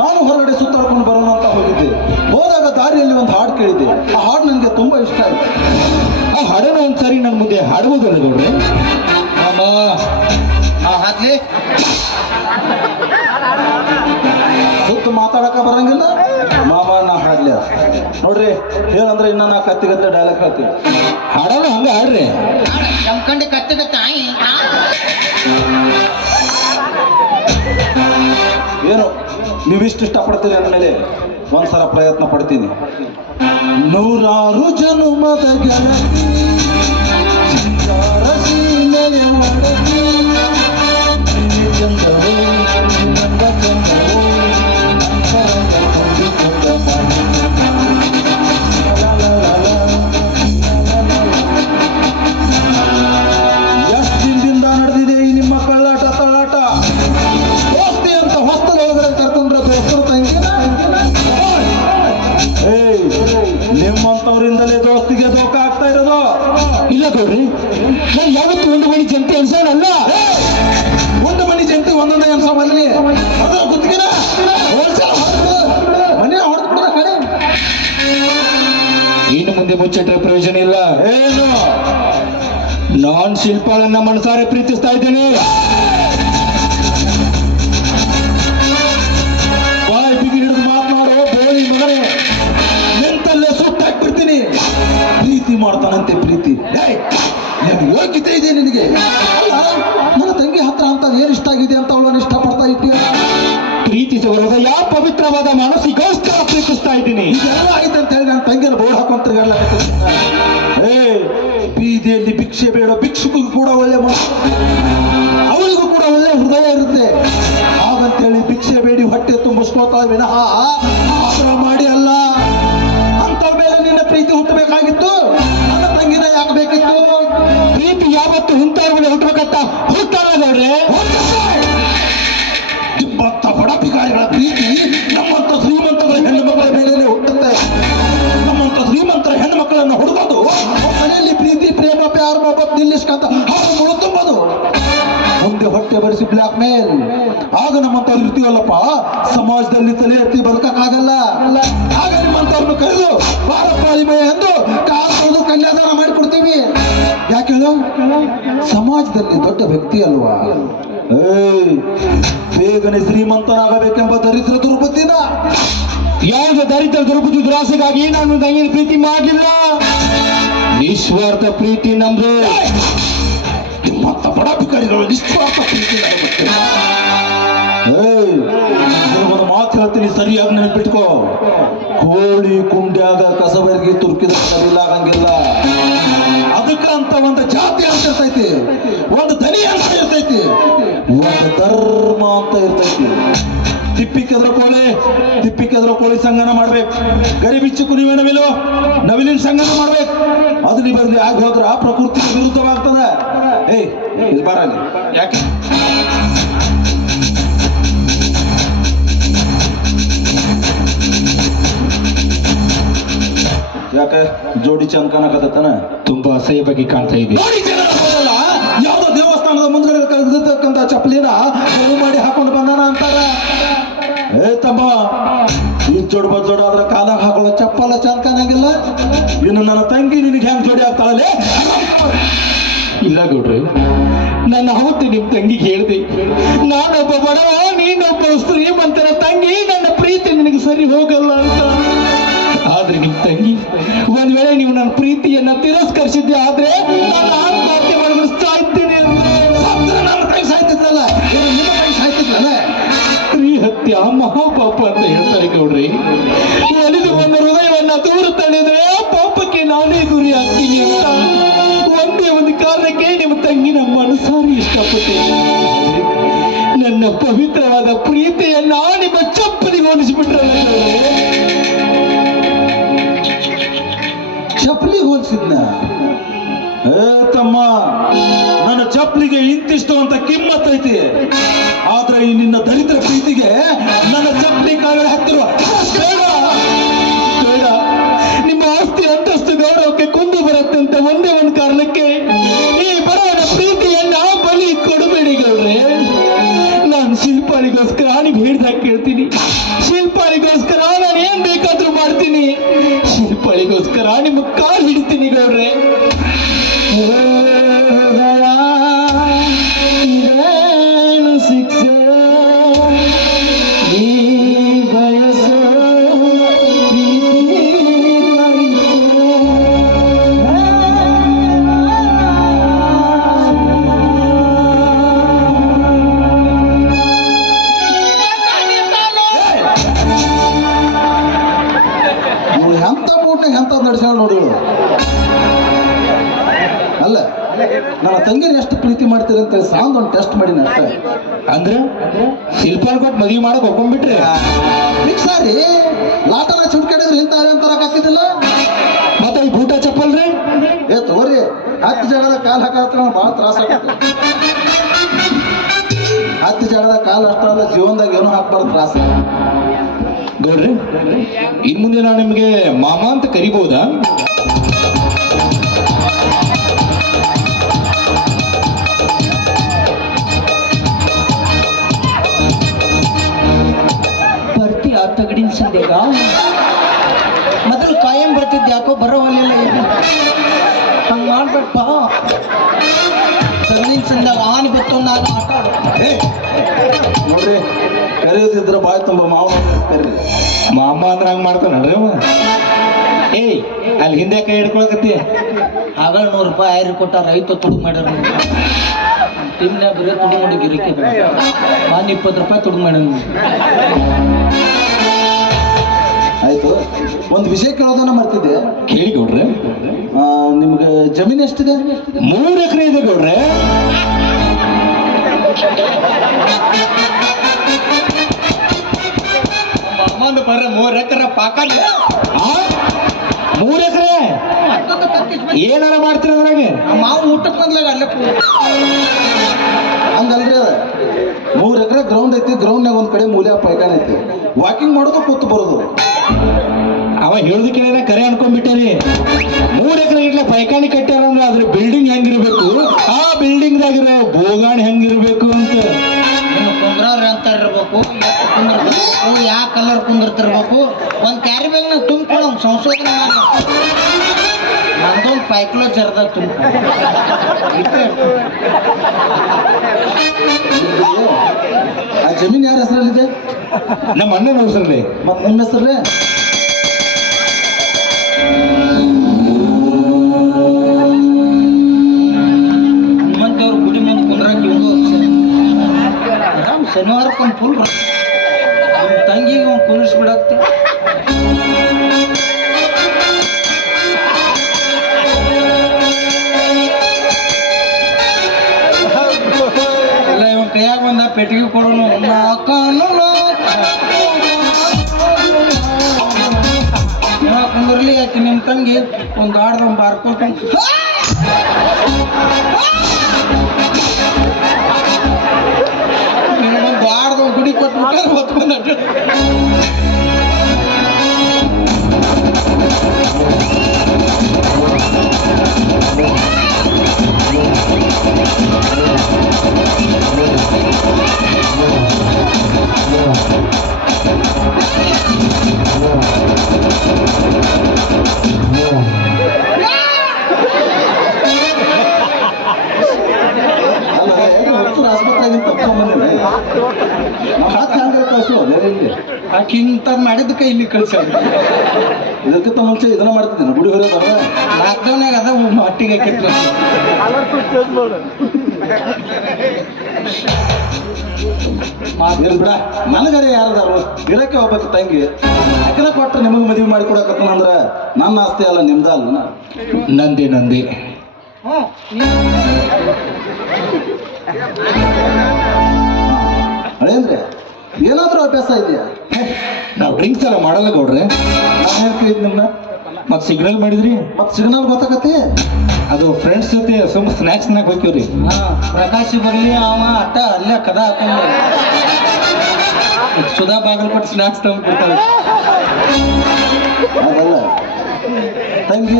ನಾನು ಹೊರಗಡೆ ಸುತ್ತಾಡ್ಕೊಂಡು ಬರೋಣ ಅಂತ ಹೋಗಿದ್ದೆ. ಹೋದಾಗ ದಾರಿಯಲ್ಲಿ ಒಂದು ಹಾಡು ಕೇಳಿದ್ದೆ ಆ ಹಾಡು ನನಗೆ ತುಂಬಾ ಇಷ್ಟ ಆಯ್ತು. ಆ ಹಾಡನ್ನು ಒಂದ್ಸರಿ ನನ್ನ ಮುಂದೆ ಹಾಡ್ಬೋದಲ್ಲ ಗೌಡ್ರೆ. ಹಾಕ್ಲಿ ಮಾತಾಡಕ ಬರಂಗಿಲ್ಲ. ಮಾಮ, ನಾ ಹಾಡ್ಲಿ ನೋಡ್ರಿ, ಹೇಳಂದ್ರೆ ಇನ್ನ ನಾ ಕತ್ತಿಗತ್ತೆ ಡೈಲಾಗ್ ಹೇಳ್ತೀನಿ. ಹಾಡೋಣ ಹಂಗ ಹಾಡ್ರಿ. ಜಮ್ಕಂಡಿ ಕತ್ತದ ತಾಯಿ. ಏನು ನೀವಿಷ್ಟು ಇಷ್ಟಪಡ್ತೀರಿ ಅಂದಮೇಲೆ ಒಂದ್ಸಲ ಪ್ರಯತ್ನ ಪಡ್ತೀನಿ. ನೂರಾರು ಜನುಮದ ಗೌಡ್ರಿ ನಾನು ಯಾವತ್ತು ಒಂದು ಮಣಿ ಜನತೆ ಅನ್ಸೋಣಲ್ಲ ಒಂದು ಮಣಿ ಜಂಟಿ ಒಂದೊಂದೇ ಅನ್ಸೋ ಬನ್ನಿ. ಅದು ಗುತ್ತಿಗೆನ? ಮನೆ ಹೊಡೆದ್ಬಿಡ ಕಡೆ ಇನ್ನು ಮುಂದೆ ಮುಚ್ಚಿಟ್ರೆ ಪ್ರಯೋಜನ ಇಲ್ಲ. ಏನು? ನಾನ್ ಶಿಲ್ಪಾಳನ್ನ ಮನಸಾರೆ ಪ್ರೀತಿಸ್ತಾ ಇದ್ದೇನೆ. ಮಾಡ್ತಾನಂತೆ ಪ್ರೀತಿ. ಏನು ಯೋಗ್ಯತೆ ಇದೆ ನಿನಗೆ? ನನ್ನ ತಂಗಿ ಹತ್ರ ಅಂತ ಏನು ಇಷ್ಟ ಆಗಿದೆ ಅಂತ ಅವಳನ್ನು ಇಷ್ಟಪಡ್ತಾ ಇದ್ದೀಯ? ಪ್ರೀತಿಸುವ ಹೃದಯ ಪವಿತ್ರವಾದ ಮನಸ್ಸಿಗೋಸ್ಕರ ಪ್ರೀತಿಸ್ತಾ ಇದ್ದೀನಿ. ಇದೆಲ್ಲ ಆಯ್ತು ಅಂತ ಹೇಳಿ ನನ್ನ ತಂಗಿನ ಬೋರ್ಡ್ ಹಾಕೊಂತ ಏ ಬೀದಿಯಲ್ಲಿ ಭಿಕ್ಷೆ ಬೇಡ ಭಿಕ್ಷುಕಿಗೂ ಕೂಡ ಒಳ್ಳೆ ಮನಸ್ಸು ಅವಳಿಗೂ ಕೂಡ ಒಳ್ಳೆ ಹೃದಯ ಇರುತ್ತೆ. ಹಾಗಂತೇಳಿ ಭಿಕ್ಷೆ ಬೇಡಿ ಹೊಟ್ಟೆ ತುಂಬಿಸ್ಕೋತಾ ವಿನಃ ಬರೆಸಿ ಬ್ಲಾಕ್ ಮೇಲ್. ಆಗ ನಮ್ಮಂತವ್ರು ಇರ್ತೀವಲ್ಲಪ್ಪ, ಸಮಾಜದಲ್ಲಿ ತಲೆ ಎತ್ತಿ ಬದುಕಕ್ಕಾಗಲ್ಲ. ಆಗ ನಿಮ್ಮಂತವ್ರನ್ನು ಕರೆದು ಬಾರಪ್ಪ ಎಂದು ಕಾಸೋದು ಕನ್ಯಾದಾನ ಮಾಡಿಕೊಡ್ತೀವಿ. ಯಾಕೆ ಸಮಾಜದಲ್ಲಿ ದೊಡ್ಡ ವ್ಯಕ್ತಿ ಅಲ್ವಾ? ಬೇಗನೆ ಶ್ರೀಮಂತನಾಗಬೇಕೆಂಬ ದರಿದ್ರ ದುರ್ಬುದ್ಧಿನ. ಯಾವುದೇ ದರಿದ್ರ ದುರ್ಬುದ್ಧಿ ದುರಾಸೆಗಾಗಿ ನಾನು ತಂಗಿನ ಪ್ರೀತಿ ಮಾಡಿಲ್ಲ ನಿಸ್ವಾರ್ಥ ಪ್ರೀತಿ ನಮ್ದು ನನಗೆ ಗೊತ್ತಿಲ್ಲ. ಏಯ್ ನಿನಗೊಂದು ಮಾತು ಹೇಳ್ತೀನಿ, ಸರಿಯಾಗಿ ನೆನಪಿಟ್ಕೋ. ಕೋಳಿ ಕುಂಡ್ಯಾಗ ಕಸಬರಿಗೆ ತುರ್ಕಿದ ಆಗಂಗಿಲ್ಲ ಅದಕ್ಕಂತ ಒಂದು ಜಾತಿ ಅಂತ ಇರ್ತೈತಿ, ಒಂದು ದನಿ ಅಂತ ಇರ್ತೈತಿ. ಒಂದು ಧರ್ಮ ಅಂತ ಇರ್ತೈತಿ. ತಿಪ್ಪಿ ಕೆದ್ರ ಕೋಳಿ ತಿಪ್ಪಿ ಕೆದ್ರ ಕೋಳಿ ಸಂಗನ ಮಾಡ್ಬೇಕು. ಗರಿಬಿಚ್ಚು ನೀವೇ ನವಿಲು ನವಿಲಿನ ಸಂಘನ ಮಾಡ್ಬೇಕು. ಅದು ನೀ ಬರ್ಲಿ ಆಗ ಹೋದ್ರ ಪ್ರಕೃತಿ ವಿರುದ್ಧವಾಗ್ತದ. ಏಯ್ ಇದು ಬರಲಿ ಯಾಕೆ? ಯಾಕೆ? ಜೋಡಿ ಚಂದ್ ಕಾಣಕತ್ತಾನ ತುಂಬಾ ಅಸಹ್ಯ ಬಗ್ಗೆ ಕಾಣ್ತಾ ಇದೆ. ಈ ಜೋಡ್ ಬದ್ ಆದ್ರೆ ಕಾಲಾಗ ಹಾಕೊಳ್ಳೋ ಚಪ್ಪಲ ಚಂದ ಕಾಣಂಗಿಲ್ಲ ಇನ್ನು ನನ್ನ ತಂಗಿ ನಿನಗೆ ಹೆಂಗ್ ಜೋಡಿ ಆಗ್ತಾಳಲ್ಲೇ? ಇಲ್ಲ ಗೌಡ್ರಿ, ನನ್ನ ಅವತ್ತು ನಿಮ್ ತಂಗಿಗೆ ಹೇಳ್ದೆ. ನಾನೊಬ್ಬ ಬಡವ, ನೀನೊಬ್ಬ ಶ್ರೀಮಂತರ ತಂಗಿ, ನನ್ನ ಪ್ರೀತಿ ನಿನಗೆ ಸರಿ ಹೋಗಲ್ಲ ಅಂತ. ಆದ್ರೆ ನಿಮ್ ತಂಗಿ, ಒಂದ್ ವೇಳೆ ನೀವು ನನ್ನ ಪ್ರೀತಿಯನ್ನ ತಿರಸ್ಕರಿಸಿದ್ದೆ ಆದ್ರೆ ನಾನು ಆತ್ಮಹತ್ಯೆ ಮಾಡಿಬಿಟ್ಟು ಸಾಯ್ತೀನಿ. ಹತ್ಯ ಮಹಾಪಾಪ ಅಂತ ಹೇಳ್ತಾರೆ ಗೌಡ್ರಿ. ಒಲಿದು ಬಂದ ಹೃದಯವನ್ನ ದೂರ ಆ ಪಾಪಕ್ಕೆ ನಾನೇ ಗುರಿ ಆಗ್ತೀನಿ ಅಂತ. ಒಂದೇ ಒಂದು ಕಾರಣಕ್ಕೆ ನಿಮ್ಮ ತಂಗಿನ ಮನಸಾರಿ ಇಷ್ಟಪಟ್ಟಿದ್ದೀನಿ ನನ್ನ ಪವಿತ್ರವಾದ ಪ್ರೀತಿಯನ್ನ ನಿಮ್ಮ ಚಪ್ಪಲಿಗೆ ಹೋಲಿಸಿಬಿಟ್ರೆ ಚಪ್ಪಲಿಗೆ ಚಪ್ಪಲಿ ಹೋಲಿಸಿದ್ನ? ತಮ್ಮ, ನನ್ನ ಚಪ್ಪಲಿಗೆ ಇಂತಿಷ್ಟು ಅಂತ ಕಿಮ್ಮತ್ ಐತಿ. ಆದ್ರೆ ಈ ನಿನ್ನ ದರಿದ್ರ ಪ್ರೀತಿಗೆ ನನ್ನ ಚಪ್ಪಲಿ ಕಾಲ ಹತ್ತಿರುವ ನಿಮ್ಮ ಆಸ್ತಿ ಅಂತಸ್ತು ಗೌರವಕ್ಕೆ ಕುಂದು ಬರ ಒಂದೇ ಒಂದು ಕಾರಣಕ್ಕೆ, ಈ ಬಡವನ ಪ್ರೀತಿಯನ್ನ ಬಲಿ ಕೊಡಬೇಡಿ ಗೌಡ್ರೆ. ನಾನು ಶಿಲ್ಪಾಳಿಗೋಸ್ಕರ ನೀವು ಹೇಳ್ದಾಗ ಕೇಳ್ತೀನಿ. ಶಿಲ್ಪಾಳಿಗೋಸ್ಕರ ನಾನು ಏನ್ ಬೇಕಾದ್ರೂ ಮಾಡ್ತೀನಿ. ಶಿಲ್ಪಾಳಿಗೋಸ್ಕರ ನಿಮ್ಗೆ ಕಾಲು ಹಿಡಿತೀನಿ ಗೌಡ್ರೆ. ಅಲ್ಲ, ನನ್ನ ತಂಗಿನ ಎಷ್ಟು ಪ್ರೀತಿ ಮಾಡ್ತೀರ ಅಂತ ಸಾಂದ್ ಒಂದು ಟೆಸ್ಟ್ ಮಾಡಿನ ಅಷ್ಟೇ. ಅಂದ್ರೆ ಶಿಲ್ಪಾಲ್ ಕೊಟ್ಟು ಮದುವೆ ಮಾಡಕ್ ಒಪ್ಕೊಂಡ್ಬಿಟ್ರಿ ಸಾರಿ? ಲಾಟನ ಚುಟ್ಕಡಿದ್ರೆ ಇಂತ ಅಂತಾರ ಹಾಕಿದಿಲ್ಲ ಮತ್ತೆ ಈ ಬೂಟ ಚಪ್ಪಲ್ ರೀ ಏ ತೋರಿ, ಹತ್ತು ಜಾಗದ ಕಾಲ್ ಹಾಕತ್ರ ಬಹಳ ತ್ರಾಸ ಹತ್ತು ಜಾಗದ ಕಾಲ್ ಅಷ್ಟಾದ ಜೀವನದಾಗ ಏನೂ ಹಾಕ್ಬಾರ್ದು ತ್ರಾಸ. ಗೌಡ್ರಿ ಇನ್ ಮುಂದೆ ನಾನು ನಿಮ್ಗೆ ಮಾಮಾ ಅಂತ ಕರಿಬಹುದಾ ತಗಡಿನ ಸಂದೇಗ ಮೊದಲು ಕಾಯಂ ಬರ್ತಿದ್ದೆ ಯಾಕೋ ಬರೋ ಇದು ಹಂಗ ಮಾಡ್ಬೇಡಪ್ಪ ತಗಡಿನ ಸಂದಾಗ ಆನೆ ಬತ್ತು ನಾನು ಆಟ ನೋಡ್ರಿ ಕರೆಯೋದಿದ್ರೆ ಬಾಯ್ ತುಂಬ ಮಾವ ಕರೀರಿ ಮಾಮ ಅಂದ್ರೆ ಹಂಗೆ ಮಾಡ್ತಾನಲ್ರಿ ಅವ? ಏಯ್ ಅಲ್ಲಿ ಹಿಂದೆ ಕೈ ಹಿಡ್ಕೊಳಕತ್ತಿ. ಆಗಲ್ ನೂರು ರೂಪಾಯಿ ಆಯ್ರು ಕೊಟ್ಟ ರೈತ ತುಡು ಮಾಡ್ಯಾರ ತಿನ್ನ ಬರೀ ತುಡು ಮಾಡಿ ಗಿರಿಕೆ ನಾನು ಇಪ್ಪತ್ತು ರೂಪಾಯಿ ತುಡು ಮಾಡ್ಯಾನ ಒಂದು ವಿಷಯ ಕೇಳೋದನ್ನ ಮಾಡ್ತಿದ್ದೆ ಕೇಳಿ ಗೌಡ್ರೆ. ನಿಮ್ಗೆ ಜಮೀನು ಎಷ್ಟಿದೆ? ಮೂರು ಎಕರೆ ಇದೆ ಗೌಡ್ರೆ. ಬರ್ರ ಮೂರ್ ಎಕರೆ ಪಾಕ ಮೂರು ಮೂರ್ ಎಕರೆ? ಏನಾರ ಮಾಡ್ತೀರ ಅದ್ರಾಗೆ? ಮಾವು ಊಟಕ್ಕೆ ಬಂದ್ಲಾಗ ಹಂಗಲ್ರಿ ಮೂರು ಮೂರ್ ಎಕರೆ ಗ್ರೌಂಡ್ ಐತಿ ಗ್ರೌಂಡ್ನಾಗ ಒಂದ್ ಕಡೆ ಮೂಲೆ ಪೈಕಾನ್ ಐತಿ. ವಾಕಿಂಗ್ ಮಾಡೋದು ಕೂತು ಬರೋದು. ಅವ ಹೇಳುದು ಕೇಳಿದ್ರೆ ಕರೆ ಅನ್ಕೊಂಡ್ಬಿಟ್ಟರಿ ಮೂರ್ ಎಕರೆ ಇಟ್ಲ ಪೈಖಾನಿ ಕಟ್ಟ್ಯಾರ ಅಂದ್ರೆ ಅದ್ರ ಬಿಲ್ಡಿಂಗ್ ಹೆಂಗಿರ್ಬೇಕು? ಆ ಬಿಲ್ಡಿಂಗ್ ದಾಗಿರೋ ಬೋಗಾಣಿ ಹೆಂಗಿರ್ಬೇಕು ಅಂತ. ಕುಂದ್ರವ್ರ ಅಂತ ಇರ್ಬೇಕು ಕುಂದಿರ್ಬೇಕು ಯಾವ ಕಲರ್ ಕುಂದಿರ್ತಿರ್ಬೇಕು ಒಂದ್ ಕ್ಯಾರಿ ಬ್ಯಾಗ್ನ ತುಂಬ್ಕೊಂಡು ಒಂದು ಸಂಶೋಧನೆ ನಂದೊಂದು ಪೈಕ್ಲೋ ಜರ್ದ ತುಂಬ ಆ ಜಮೀನ್ ಯಾರ ಹೆಸರಲ್ಲಿದೆ? ನಮ್ಮ ಅಣ್ಣನ ಹೆಸರಲ್ಲಿ. ಮತ್ತೆ ನಿಮ್ಮ ಹೆಸರೇ Senhor com pulra. bandido. Hva er det? ಮಾತು ಕಳಿಸು ಬೇರೆ ಇಲ್ಲಿ ಆಕಿ ಇಂಥ ಮಾಡಿದ್ದಕ್ಕೆ ಇಲ್ಲಿ ಕಳ್ಸ್ಯಾರ ಇದಕ್ಕಿಂತ ಮುಂಚೆ ಇದನ್ನ ಮಾಡ್ತಿದ್ದೀನಿ ಗುಡಿ ಹೊರೋದಲ್ಲ ಲಾಕ್ಡೌನ್ಯಾಗ ಅದ ಮಟ್ಟಿಗೆ ಹಾಕಿತ್ತು ಇರ್ಲಿ ಬಿಡ ನನಗರೆ ಯಾರದಾರು, ಇರಕ್ಕೆ ಹೋಗ್ಬೇಕು ತಂಗಿ. ಅಕ್ಕನ ಕೊಟ್ಟರೆ ನಿಮಗೆ ಮದುವೆ ಮಾಡಿ ಕೊಡಕತ್ತನಂದ್ರ ನನ್ನ ಆಸ್ತಿ ಅಲ್ಲ, ನಿಮ್ದ ಅಲ್ಲ. ನಂದಿ ನಂದಿ. ಹಳೇಂದ್ರೆ ಏನಾದ್ರೂ ಅಭ್ಯಾಸ ಇದೆಯಾ? ನಾವು ಡ್ರಿಂಕ್ಸ್ ಎಲ್ಲ ಮಾಡಲ್ಲ ಗೌಡ್ರೆ. ನಾನು ಏನ್ ನಿಮ್ಮನ್ನ ಮತ್ತೆ ಮತ್ ಸಿಗ್ನಲ್ ಮಾಡಿದ್ರಿ? ಮತ್ತೆ ಸಿಗ್ನಲ್ ಗೊತ್ತಾಗತ್ತೆ. ಅದು ಫ್ರೆಂಡ್ಸ್ ಜೊತೆ ಸುಮ್ ಸ್ನ್ಯಾಕ್ಸ್ ನಾಗ ಹೋಗ್ತೀವ್ರಿ. ಹಾ ಪ್ರಕಾಶ್ ಬರ್ಲಿ ಅವ ಅಟ್ಟ ಅಲ್ಲೇ ಕದ ಹಾಕೊಂಡು ಸುಧಾ ಬಾಗಲ್ಪಟ್ಟು ಸ್ನಾಕ್ಸ್ ತಗೊಂಡ್ಬಿಡ್ತಾವೆ ಅದಲ್ಲ ತಂಗಿ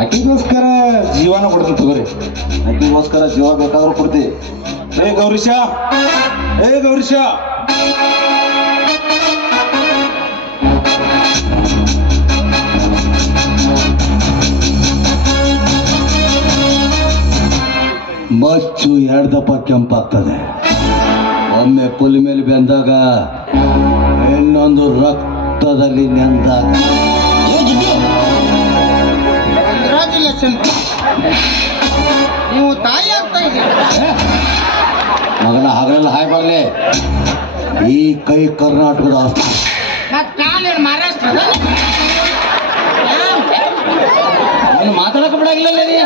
ಆಕಿಗೋಸ್ಕರ ಜೀವನ ಕೊಡ್ತೀನಿ ತಗೋರಿ. ಆಕಿಗೋಸ್ಕರ ಜೀವ ಬೇಕಾದ್ರೂ ಕೊಡ್ತಿ. ಏ ಗೌರೀಶ ಏ ಗೌರೀಶ. ಮಚ್ಚು ಎರಡು ದಪ್ಪ ಕೆಂಪಾಗ್ತದೆ. ಒಮ್ಮೆ ಪುಲಿ ಮೇಲೆ ಬೆಂದಾಗ ಇನ್ನೊಂದು ರಕ್ತದಲ್ಲಿ ನೆಂದಾಗ. ಕಂಗ್ರಾಚುಲೇಷನ್ ನೀವು ತಾಯಿ ಆಗ್ತಾ ಇದ್ದೀರಿ. ಮಗನ ಹಗಲೆಲ್ಲ ಹಾಯ್ ಬರಲಿ ಈ ಕೈ ಕರ್ನಾಟಕದ ಆಸ್ತಿ. ಮತ್ ಕಾಲೇನು ಮಹಾರಾಷ್ಟ್ರದ ನಾನು ಮಾತಾಡಕ ಬಿಡಾಗಿಲ್ಲ ನೀ.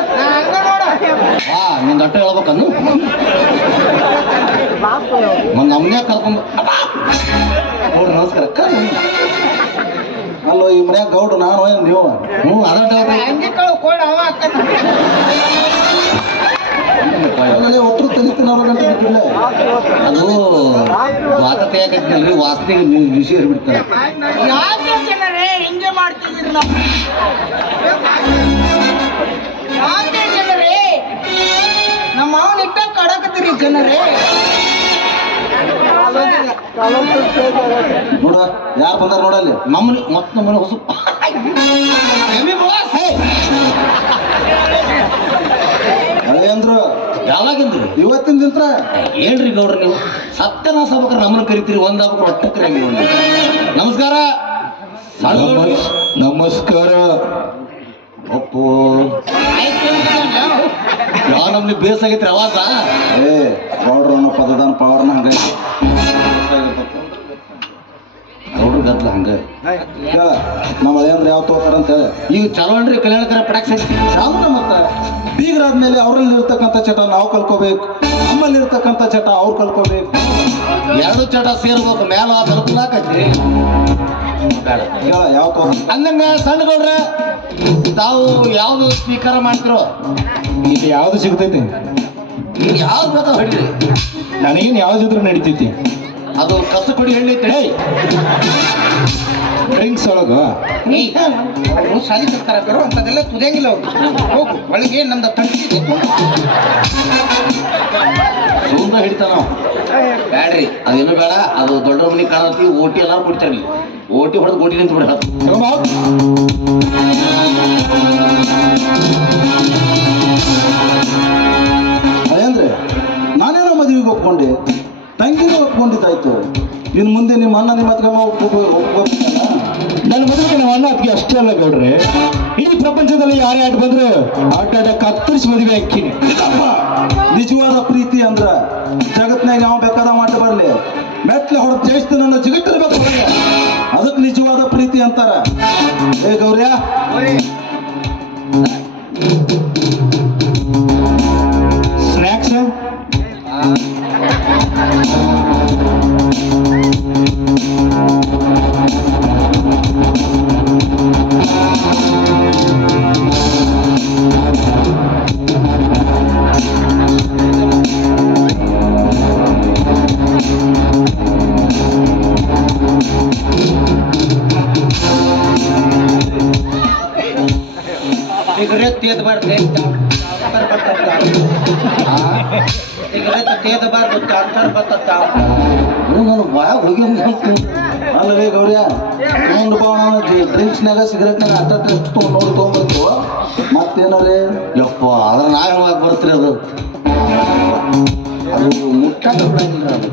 ಹಾ ನಿಂದ ಅಟ್ಟ ಹೇಳ್ಬೇಕನ್ನು. ಮನ್ ಅವನೇ ಕರ್ಕೊಂಡು ನಮಸ್ಕಾರ. ಅಲ್ಲೋ ಈ ಮನ್ಯಾಗ ಗೌಡ್ರು ನಾನು ಏನು ನೀವು? ಹ್ಞೂ ಅದೇ ಒಟ್ಟರು ಗಂಟೆ ಬಿಟ್ಟಿಲ್ಲ. ಮಾತತೆ ಯಾಕೈತಿ ವಾಸನೆಗೆ ಬಿಸಿ ಬಿಡ್ತಾರೆ. ಯಾಕೆ ಜನರೇ ಹಿಂಗೆ ಮಾಡ್ತಿದ್ದೀರಿ ನಾವು? ನಮ್ಮ ಅವನ ಇಟ್ಟ ಕಡಕತ್ತೀರಿ ಜನರೇ. ಯಾರು ಬಂದಾರ ನೋಡಲ್ಲಿ? ನಮ್ಮ ಮತ್ತೆ ನಮ್ಮನೆ ಹೊಸ ಅಂದ್ರು ಯಾವಾಗಿಂದ್ರಿ ಇವತ್ತಿನ ದಿನ ಏನ್ರಿ ಗೌಡ್ರಿ ನೀವು. ಸತ್ಯನಾಶ ಆಗ್ಬೇಕಾರೆ ನಮ್ಮನ್ನ ಕರಿತೀರಿ ಒಂದ್ ಹಬ್ಬಕ್ಕೆ ಒಟ್ಟ ಕರಿ ನೋಡಿ ನಮಸ್ಕಾರ. ನಮಸ್ಕಾರ. ಅಪ್ಪೋ. ಯಾವ ನಮ್ಗೆ ಬೇಸಾಗೈತ್ರಿ ಅವಾಸ ಏ ಗೌಡ್ರ ಅನ್ನೋ ಪದದಾನ ಪವರ್ನ ಹಂಗೈತಿ. ಗದ್ಲ ಹಂಗ. ನಮ್ಮ ಹಳೆ ಅಂದ್ರೆ ಯಾವ ತೋತಾರ ಅಂತ ಹೇಳಿ, ಈಗ ಚಲೋಣ್ರಿ ಕಲ್ಯಾಣಕರ ಪಟಾಕ್ಷಿ ಮತ್ತೆ ಮತ್ತ ಬೀಗರಾದ್ಮೇಲೆ ಅವರಲ್ಲಿ ಇರ್ತಕ್ಕಂಥ ಚಟ ನಾವು ಕಲ್ಕೋಬೇಕು. ನಮ್ಮಲ್ಲಿ ಇರ್ತಕ್ಕಂಥ ಚಟ ಅವ್ರು ಕಲ್ಕೋಬೇಕು. ಎರಡು ಚಟ ಸೇರ್ಬೇಕು ಮೇಲ ಹೇಳ ಯಾವ ತಗೋ ಅಂದಂಗ ಸಣ್ಣ ಗೌಡ್ರ ತಾವು ಯಾವ್ದು ಸ್ವೀಕಾರ ಮಾಡ್ತಿರೋ? ಈಗ ಯಾವ್ದು ಸಿಗ್ತೈತಿ? ಯಾವ್ದು ಬೇಕಾ ಹೊಡಿರಿ. ನನಗೇನು ಯಾವ್ದು ಇದ್ರೂ ನಡಿತೈತಿ. ಅದು ಕಸ ಕೊಡಿ ಎಣ್ಣೆ ಐತಿ. ಡ್ರಿಂಕ್ಸ್ ಒಳಗ? ಅವ್ರು ಸಾಲಿ ಕರ್ತಾರ ಬರೋ ಅಂಥದ್ದೆಲ್ಲ ತುದಿಯಂಗಿಲ್ಲ ಅವ್ರು. ಹೋಗು ಒಳಗೆ ನಮ್ದು ತಂಡಿದೆ ಸುಮ್ಮನೆ ಹಿಡಿತಾನ ನಾವು ಬ್ಯಾಡ್ರಿ ಅದೇನು ಬೇಡ ಅದು ದೊಡ್ಡ ಮನೆ ಕಾಣತಿ ಓಟಿ ಎಲ್ಲ ಕೊಡ್ತಾರೆ ಓಟಿ ಹೊಡೆದು ಓಟಿ ನಿಂತು ಬಿಡ ಅದೇಂದ್ರೆ ನಾನೇನೋ ಮದುವೆಗೆ ಒಪ್ಕೊಂಡೆ. ತಂಗಿನೂ ಒಪ್ಕೊಂಡಿದ್ದಾಯ್ತು. ಇನ್ನು ಮುಂದೆ ನಿಮ್ಮ ಅಣ್ಣ ನಿಮ್ಮ ಹತ್ರ ಒಪ್ಕೋಬೇಕಲ್ಲ ನನ್ನ ಮದುವೆಗೆ ನಮ್ಮ ಅಣ್ಣ ಅದಕ್ಕೆ ಅಷ್ಟೇ ಅಲ್ಲ ಗೌಡ್ರೆ. ಇಡೀ ಪ್ರಪಂಚದಲ್ಲಿ ಯಾರೇ ಆಟ ಬಂದ್ರೆ ಆಟ ಆಟ ಕತ್ತರಿಸಿ ಮದುವೆ ಹಾಕಿನಿ ನಿಜವಾದ ಪ್ರೀತಿ ಅಂದ್ರ ಜಗತ್ನಾಗ ಯಾವ ಬೇಕಾದ ಮಾಟ ಬರಲಿ. ಮೆಟ್ಲೆ ಹೊಡೆದು ಜಯಿಸ್ತು ನನ್ನ ಜಿಗಟ್ಟಿರ್ಬೇಕು ಅದಕ್ಕೆ ನಿಜವಾದ ಪ್ರೀತಿ ಅಂತಾರ. ಏ ಗೌರ್ಯ ತೇದಬಾರ್ದು ಸಿಗರೇಟ್ ತೇದಬಾರ್ದು ಕ್ಯಾನ್ಸರ್ ಬರ್ತದ. ನಾನು ಬಾಯಾಗ ಹೋಗಿ ಅಲ್ಲವೇ ಗೌರ್ಯ ತಗೊಂಡು ಬಾ ಡ್ರಿಂಕ್ಸ್ನಾಗ ಸಿಗರೆಟ್ನಾಗ ಅಟ್ಟ ಡ್ರಿಂಕ್ಸ್ ತೊಗೊಂಡು ನೋಡಿ ತೊಗೊಂಡ್ಬರ್ತೀವ ಮತ್ತೇನಾರೇ? ಯಪ್ಪ ಅದ್ರ ನಾ ಹೇಳುವಾಗ ಬರ್ತೀರಿ ಅದು? ಅದು ಮುಟ್ಟಾಕ ಬಿಡಂಗಿಲ್ಲ ಅದು.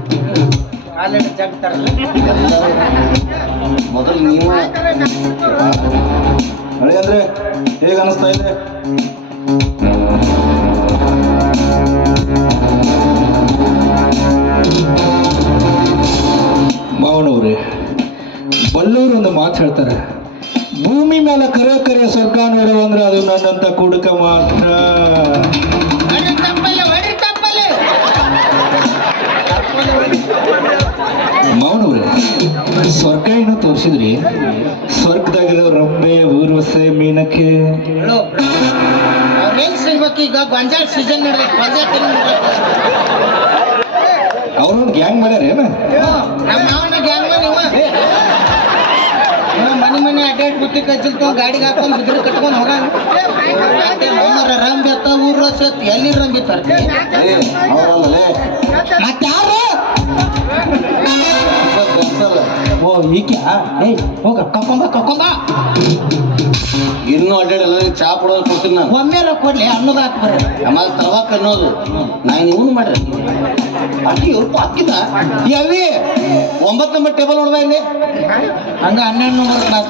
ಮೊದಲು ನೀವು ಹೇಗೆ ಇದೆ. ಮಾವನವ್ರೆ, ಬಲ್ಲೂರು ಒಂದು ಮಾತು ಹೇಳ್ತಾರೆ. ಭೂಮಿ ಮೇಲೆ ಕರೆ ಕರೆ ಸ್ವರ್ಗ ನೋಡು ಅಂದ್ರೆ ಅದು ನನ್ನಂತ ಕುಡುಕ ಮಾತ್ರ. ತಪ್ಪಲೆ ಮಾವನವ್ರೆ ಸ್ವರ್ಗ ಏನು ತೋರಿಸಿದ್ರಿ. ಸ್ವರ್ಗದಾಗಿರೋ ರೊಂಬೆ ಊರ್ವಸೆ ಮೀನಕ್ಕೆ. ಈಗ ಗೊಂಜಾಳ ಸೀಸನ್ ಗೊಂಜಾಳ ಅವ್ರೊಂದು ಗ್ಯಾಂಗ್ ಮಾಡ್ಯಾರೇನ ನಮ್ಮ ಗ್ಯಾಂಗ್ ನೀವು ಮನೆ ಅಡ್ಡಾಡಿ ಬುತ್ತಿ ಕಚ್ಚಿಲ್ತು ಗಾಡಿಗೆ ಹಾಕೊಂಡ್ ಬಿದ್ರೆ ಕಟ್ಕೊಂಡ್ ಹೋಗ ನಮ್ಮರ ರಂಬಿ ಅತ್ತ ಊರ ಸತ್ ಎಲ್ಲಿ ರಂಬಿ ತರ್ತಿ ಮತ್ತಾರು ಓ ಈಕ್ಯಾ ಏಯ್ ಹೋಗ ಕಕ್ಕೊಂಬ ಕಕ್ಕೊಂಬ ಇನ್ನೂ ಅಡ್ಡಾಡಲ್ಲ ಚಾ ಕೊಡೋದು ಕೊಡ್ತೀನಿ ನಾನು. ಒಮ್ಮೆರ ಕೊಡ್ಲಿ ಅನ್ನದ ಹಾಕ್ಬಾರ ಆಮೇಲೆ ತರವಾಕ ಅನ್ನೋದು. ನಾನು ಇವನು ಮಾಡ್ರಿ. ಅಕ್ಕಿ ಅಕ್ಕಿದ ಯವಿ ಒಂಬತ್ತು ನಂಬರ್ ಟೇಬಲ್ ನೋಡ್ಬಾ ಇಲ್ಲಿ. ಹಂಗ ಹನ್ನೆರಡು ನಂಬರ್ ಕ್ಲಾಸ್